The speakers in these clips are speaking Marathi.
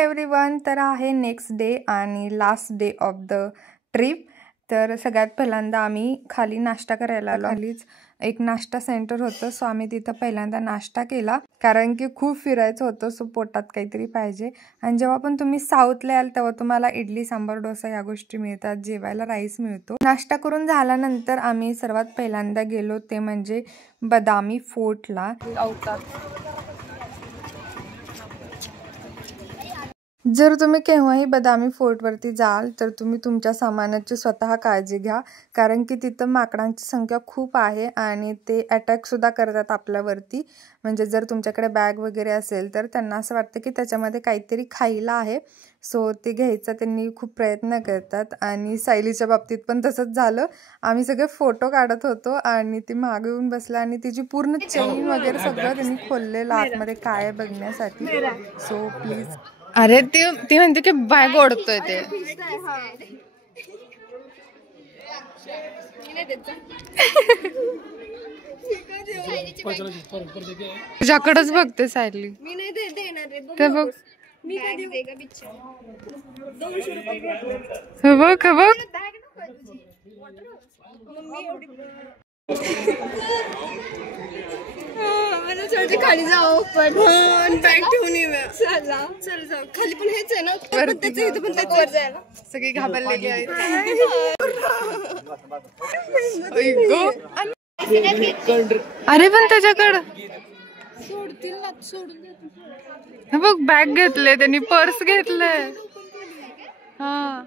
एव्हरीवन, तर आहे नेक्स्ट डे आणि last day of the trip. तर सगळ्यात पहिल्यांदा आम्ही खाली नाश्ता करायला आलो। खालीच एक नाश्ता सेंटर होतं, सो आम्ही तिथं पहिल्यांदा नाश्ता केला, कारण की खूप फिरायचं होतं, सो पोटात काहीतरी पाहिजे। आणि जेव्हा पण तुम्ही साऊथला याल तेव्हा तुम्हाला इडली सांबार डोसा या गोष्टी मिळतात, जेवायला राईस मिळतो। नाश्ता करून झाल्यानंतर आम्ही सर्वात पहिल्यांदा गेलो ते म्हणजे बदामी फोर्टला। जर तुम्ही केव्हाही बदामी फोर्टवरती जाल तर तुम्ही तुमच्या सामानाची स्वतः काळजी घ्या, कारण की तिथं माकडांची संख्या खूप आहे आणि ते अटॅकसुद्धा करतात आपल्यावरती। म्हणजे जर तुमच्याकडे बॅग वगैरे असेल तर त्यांना असं वाटतं की त्याच्यामध्ये काहीतरी खायला आहे, सो ते घ्यायचा त्यांनी खूप प्रयत्न करतात। आणि सायलीच्या बाबतीत पण तसंच झालं। आम्ही सगळे फोटो काढत होतो आणि ती मागे येऊन बसला आणि तिची पूर्ण चेन वगैरे सगळं त्यांनी खोललेलं आतमध्ये काय आहे बघण्यासाठी। सो प्लीज, अरे ती म्हणते की बॅग ओढतोय ते। तुझ्याकडेच बघते सायली, ते बघ बघ खाली जाओ पण बॅग ठेवून येऊया। चला चल जाऊ खाली, पण हेच आहे ना इथं पण वर जायला सगळी घाबरलेली आहेत। अरे पण त्याच्याकडं सोडतील ना, सोडून बघ बॅग घेतले त्यांनी, पर्स घेतले। हा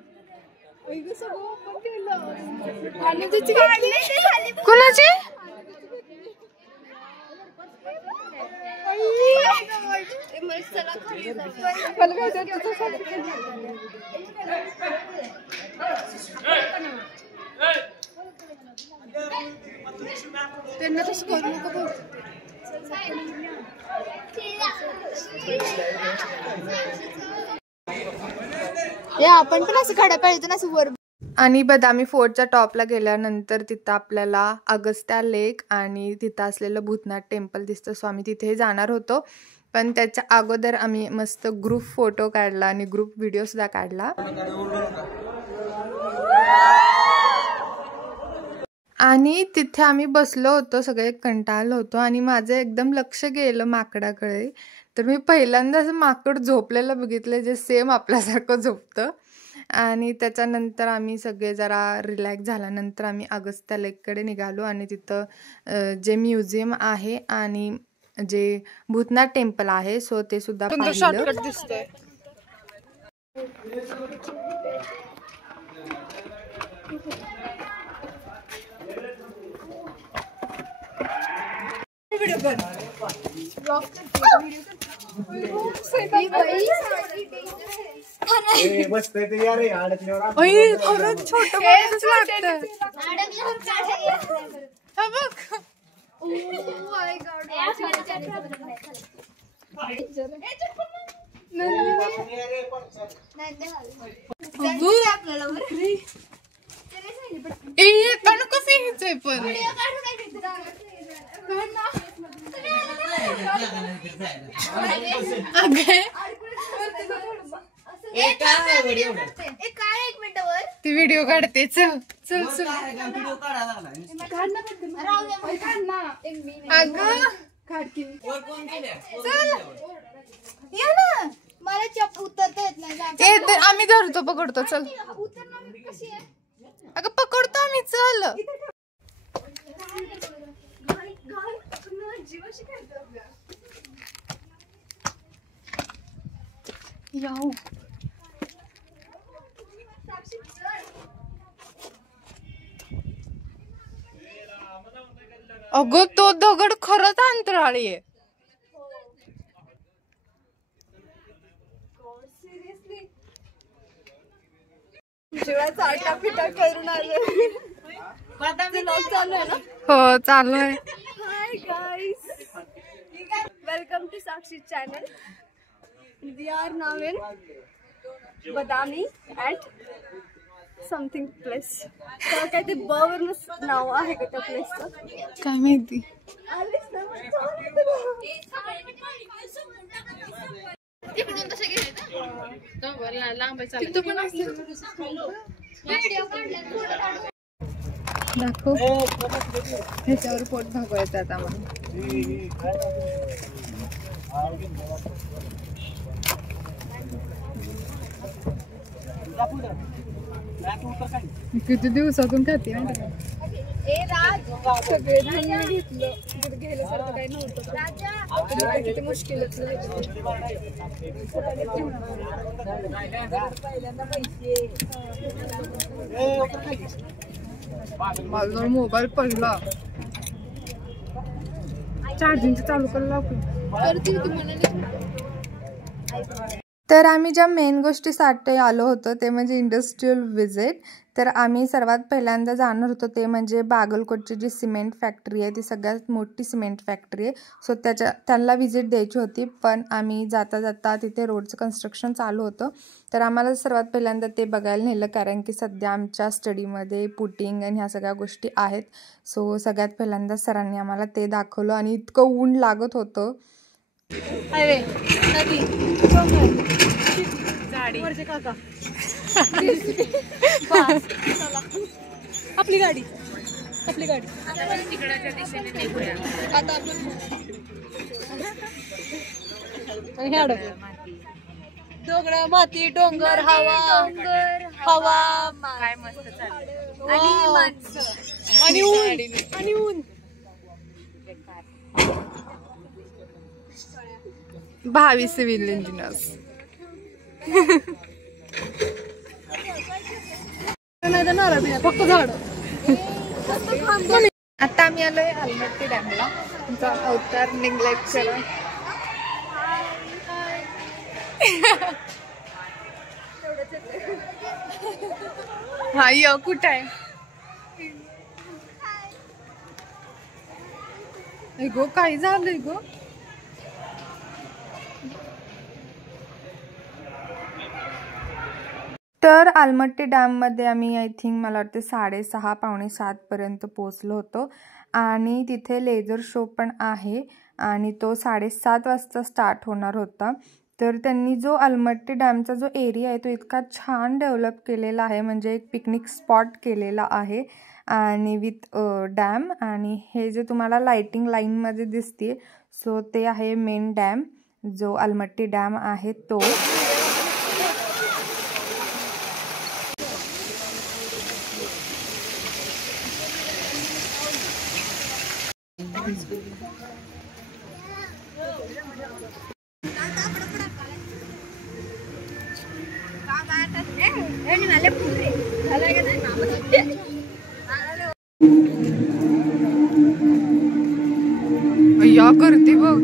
कोणाची? त्यांना तसं करू नको। आपण पण असं खडा पाहिजे ना, असं वर। आणि बदामी फोर्टच्या टॉपला गेल्यानंतर तिथं आपल्याला अगस्त्या लेक आणि तिथं असलेलं भूतनाथ टेम्पल दिसतं, सो आम्ही तिथे जाणार होतो। पण त्याच्या अगोदर आम्ही मस्त ग्रुप फोटो काढला आणि ग्रुप व्हिडिओ सुद्धा काढला। आणि तिथे आम्ही बसलो होतो, सगळे कंटाळलो होतो आणि माझं एकदम लक्ष गेलं माकडाकडे। तर मी पहिल्यांदा असं माकड झोपलेलं बघितलं, जे सेम आपल्यासारखं झोपतं। आणि त्याच्यानंतर आम्ही सगळे जरा रिलॅक्स झाल्यानंतर आम्ही अगस्त्या लेककडे निघालो आणि तिथं जे म्युझियम आहे आणि जे भूतनाथ टेम्पल आहे, सो ते सुद्धा पाहिलं। दिसतंय ती व्हिडिओ काढते। चल चल चल मला चप उतरता येत नाही, आम्ही धरतो, पकडतो। चल अगं पकडतो आम्ही, चल। याऊ अगं तो दगड खरंच अंतराळी आहे। करून आले। चालू आहे ना? हो चालू आहे। Hi guys, welcome to Sakshi channel. We are now in Badami at something place. तर काय ते बवरनच नाव आहे का त्या प्लेसचं, काय माहिती। तिकडून तसे गेले लांब दाखव ह्याच्यावर पोट भागवायचं आता आम्हाला. किती दिवसातून खाते माहिती का? सगळे घेतलं घ्यायला काही नव्हतं किती मुश्किलच माझा मोबाईल पडला चार्जिंग चालू करायला तर आम्ही ज्या मेन गोष्टीसाठी आलो होतो ते म्हणजे इंडस्ट्रियल व्हिजिट. तर आम्ही सर्वात पहिल्यांदा जाणार होतो ते म्हणजे बागलकोटची जी सिमेंट फॅक्टरी आहे ती सगळ्यात मोठी सिमेंट फॅक्टरी आहे. सो त्यांना व्हिजिट द्यायची होती, पण आम्ही जाता जाता तिथे रोडचं कन्स्ट्रक्शन चालू होतं. तर आम्हाला सर्वात पहिल्यांदा ते बघायला नेलं, कारण की सध्या आमच्या स्टडीमध्ये पुटिंग आणि ह्या सगळ्या गोष्टी आहेत. सो सगळ्यात पहिल्यांदा सरांनी आम्हाला ते दाखवलं आणि इतकं ऊन लागत होतं. अरे नदी झाडी काका आपली गाडी तिकडच्या दिशेने निघूया. आता डोंगर माती डोंगर हवा काय मस्त चाललं आणि ऊन भावी सिव्हिल इंजिनियर्स. फक्त झाड. आता आम्ही आलोय आलमट्टी डॅमला. तुमचा अवतार निघलाय करा. हा य कुठं आहे गो? काय झालंय गो? तर आलमट्टी डॅममध्ये आम्ही आय थिंक मला वाटते 6:30 पावणे 7 पर्यंत पोचलो होतो आणि तिथे लेझर शो पण आहे आणि तो 7:30 वाजता स्टार्ट होणार होता. तर त्यांनी जो आलमट्टी डॅमचा जो एरिया आहे तो इतका छान डेव्हलप केलेला आहे, म्हणजे एक पिकनिक स्पॉट केलेला आहे आणि विथ डॅम. आणि हे जे तुम्हाला लाईटिंग लाईनमध्ये दिसते सो ते आहे मेन डॅम, जो आलमट्टी डॅम आहे तो. या करते बघ.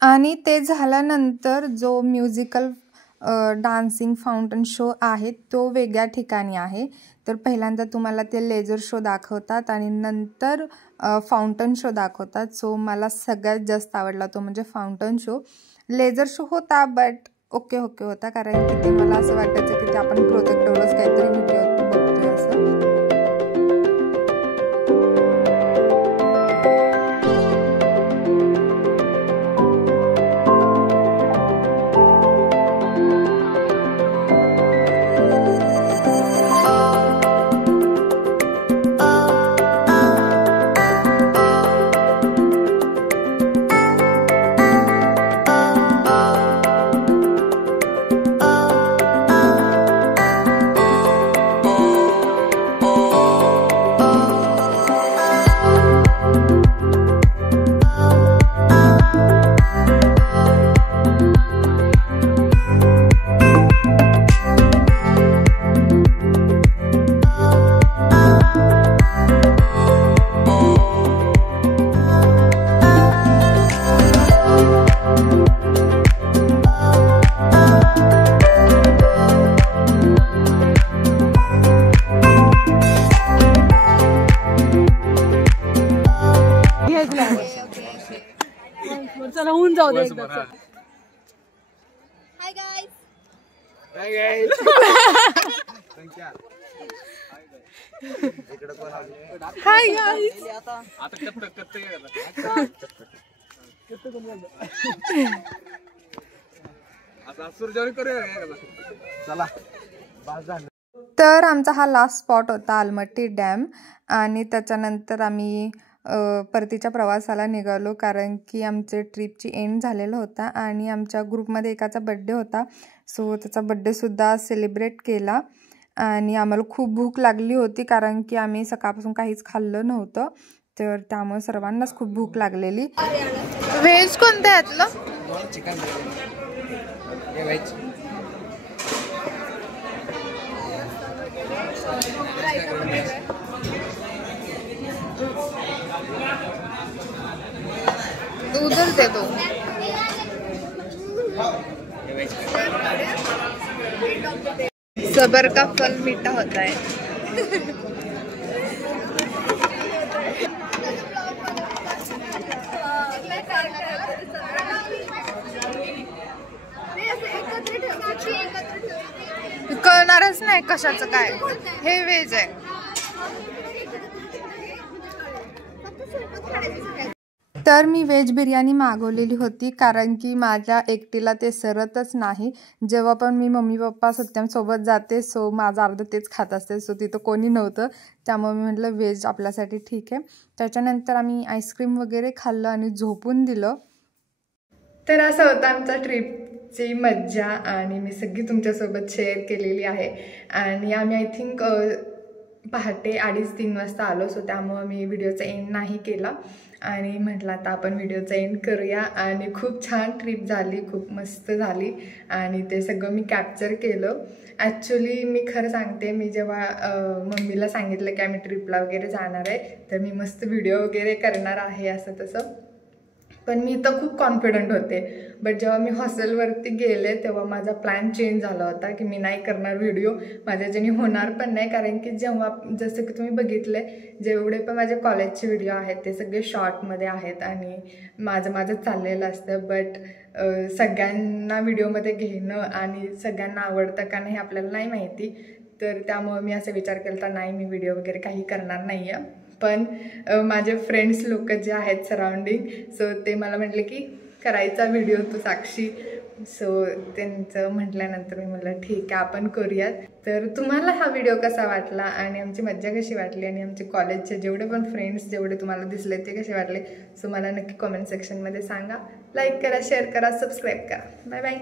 आणि ते झाल्यानंतर जो म्युझिकल डान्सिंग फाउंटन शो आहे तो वेगळ्या ठिकाणी आहे. तर पहिल्यांदा तुम्हाला ते लेझर शो दाखवतात आणि नंतर फाउंटन शो दाखवतात. सो मला सगळ्यात जास्त आवडला तो म्हणजे फाउंटन शो. लेझर शो होता बट ओके होता, कारण की ते मला असं वाटायचं की ते आपण प्रोजेक्टवरच काहीतरी व्हिडिओ बघतोय असं. चला होऊन जाऊ दे एकदा. Hi guys. Hi guys. तर आमचा हा लास्ट स्पॉट होता अलमट्टी डॅम आणि त्याच्यानंतर आम्ही परतीच्या प्रवासाला निघालो कारण की आमचे ट्रिपची एंड झालेला होता आणि आमच्या ग्रुपमध्ये एकाचा बड्डे होता. सो त्याचा बड्डेसुद्धा सेलिब्रेट केला आणि आम्हाला खूप भूक लागली होती कारण की आम्ही सकाळपासून काहीच खाल्लं नव्हतं. तर त्यामुळे सर्वांनाच खूप भूक लागलेली. व्हेज कोणतं यातलं? चिकन उधर दे दो. सबर का फल मीठा होता है. कळणारच नाही कशाचं काय. हे व्हेज आहे. तर मी व्हेज बिर्याणी मागवलेली होती कारण की माझ्या एकटीला ते सरतच नाही. जेव्हा पण मी मम्मी पप्पा सत्यांसोबत जाते सो माझं अर्ध तेच खात असते. सो तिथं कोणी नव्हतं त्यामुळे मी म्हटलं व्हेज आपल्यासाठी ठीक आहे. त्याच्यानंतर आम्ही आईस्क्रीम वगैरे खाल्लं आणि झोपून दिलं. तर असं होतं आमचा ट्रिपची मज्जा आणि मी सगळी तुमच्यासोबत शेअर केलेली आहे. आणि आम्ही आय थिंक पहाटे 2:30-3 वाजता आलो. सो त्यामुळं मी व्हिडिओचा एंड नाही केला आणि म्हटलं आता आपण व्हिडिओचा एंड करूया. आणि खूप छान ट्रिप झाली, खूप मस्त झाली आणि ते सगळं मी कॅप्चर केलं. ॲक्च्युली मी खरं सांगते, मी जेव्हा मम्मीला सांगितलं की आम्ही ट्रिपला वगैरे जाणार आहे तर मी मस्त व्हिडिओ वगैरे करणार आहे असं तसं, पण मी तर खूप कॉन्फिडंट होते. बट जेव्हा मी हॉस्टेलवरती गेले तेव्हा माझा प्लॅन चेंज झाला होता की मी नाही करणार व्हिडिओ, माझ्याच्याने होणार पण नाही. कारण की जेव्हा जसं की तुम्ही बघितले जेवढे पण माझे कॉलेजचे व्हिडिओ आहेत ते सगळे शॉर्टमध्ये आहेत आणि माझं चाललेलं असतं. बट सगळ्यांना व्हिडिओमध्ये घेणं आणि सगळ्यांना आवडतं का नाही आपल्याला नाही माहिती. तर त्यामुळं मी असा विचार केला तर नाही, मी व्हिडिओ वगैरे काही करणार नाही आहे. पण माझे फ्रेंड्स लोक जे आहेत सराउंडिंग, सो ते मला म्हटले की करायचा व्हिडिओ तू साक्षी. सो त्यांचं म्हटल्यानंतर मी म्हटलं ठीक आहे आपण करूयात. तर तुम्हाला हा व्हिडिओ कसा वाटला आणि आमची मज्जा कशी वाटली आणि आमचे कॉलेजचे जेवढे पण फ्रेंड्स जेवढे तुम्हाला दिसले ते कसे वाटले, सो मला नक्की कॉमेंट सेक्शनमध्ये सांगा. लाईक करा, शेअर करा, सबस्क्राईब करा. Bye bye.